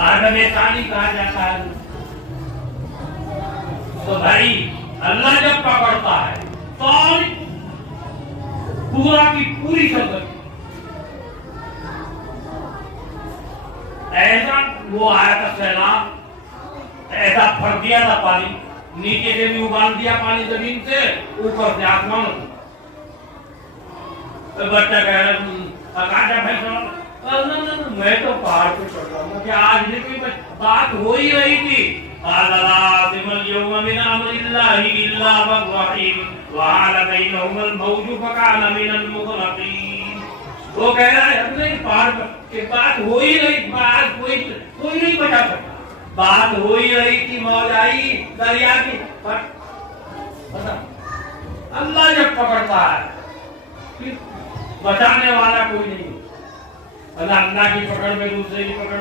आदमेशानी कहा जाता है। तो भाई अल्लाह जब पकड़ता है तो पूरा की पूरी संगत ऐसा वो आया था सैलाब, ऐसा फट दिया था पानी, नीचे से भी उबाल दिया पानी जमीन से, ऊपर से आसमान। तो बच्चा कह रहा भाई मैं तो पहाड़ पे चढ़ रहा हूँ, क्या आज भी कोई बात हो ही रही थी। वो कह रहा है हमने पहाड़ पे बात हो ही रही, बात कोई नहीं बचा सकता, बात हो ही रही थी, मौज आई दरिया की। अल्लाह जब पकड़ता है फिर बचाने वाला कोई नहीं। अल्लाह की पकड़ में दूसरे की पकड़